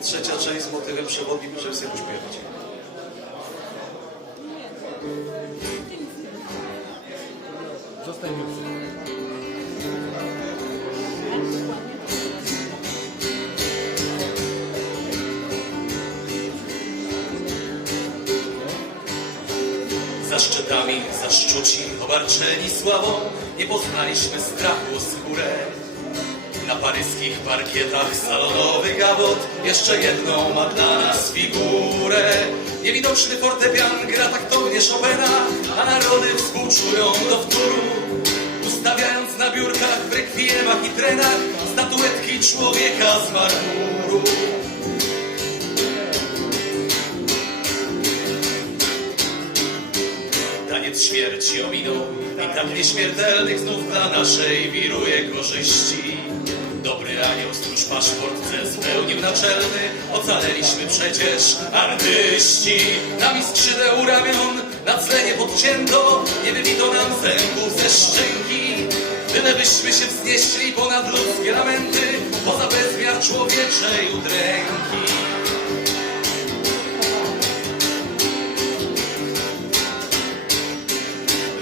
trzecia część z motywem przewodnim, żeby sobie pośpiewać. Zostań. Za szczytami zaszczuci, obarczeni sławą, nie poznaliśmy strachu o skórę. Paryskich parkietach salonowy gawot jeszcze jedną ma dla nas figurę. Niewidoczny fortepian gra taktownie Chopina, a narody współczują do wtóru. Ustawiając na biurkach w rekwiemach i trenach statuetki człowieka z marmuru. Taniec śmierci ominął i tak nieśmiertelnych znów dla naszej wiruje korzyści. Dobry anioł stróż paszport cel spełnił naczelny, ocaleliśmy przecież artyści. Nami skrzydeł ramion, na tle nie podcięto, nie wybito nam zębów ze szczęki. Tyle byśmy się wznieśli ponad ludzkie lamenty, poza bezmiar człowieczej udręki.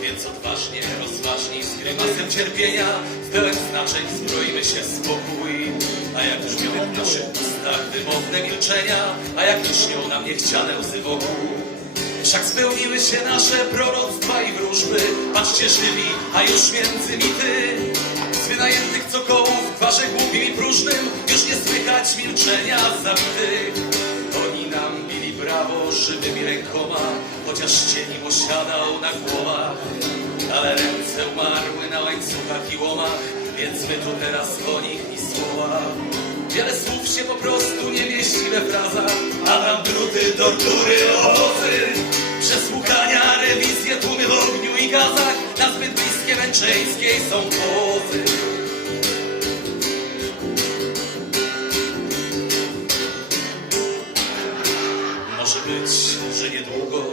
Więc odważnie, rozważnie, z grymasem cierpienia W pełen znaczeń zbroimy się spokój. A jak brzmią w naszych ustach wymowne milczenia A jak lśnią nam niechciane łzy wokół. Wszak spełniły się nasze proroctwa i wróżby. Patrzcie żywi, a już między mity. Z wynajętych cokołów, twarzy głupim i próżnym Już nie słychać milczenia zabitych Oni nam bili brawo żywymi rękoma, chociaż cieni posiadał na głowach. Ale ręce umarły na łańcuchach i łomach, więc my tu teraz o nich ni słowa. Wiele słów się po prostu nie mieści we frazach, a tam druty, tortury, obozy. Przesłuchania, rewizje, tłumy w ogniu i gazach, na zbyt bliskie męczeńskiej są pozy. Może być, że niedługo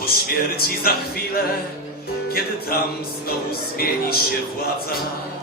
po śmierci za chwilę, kiedy tam znowu zmieni się władza.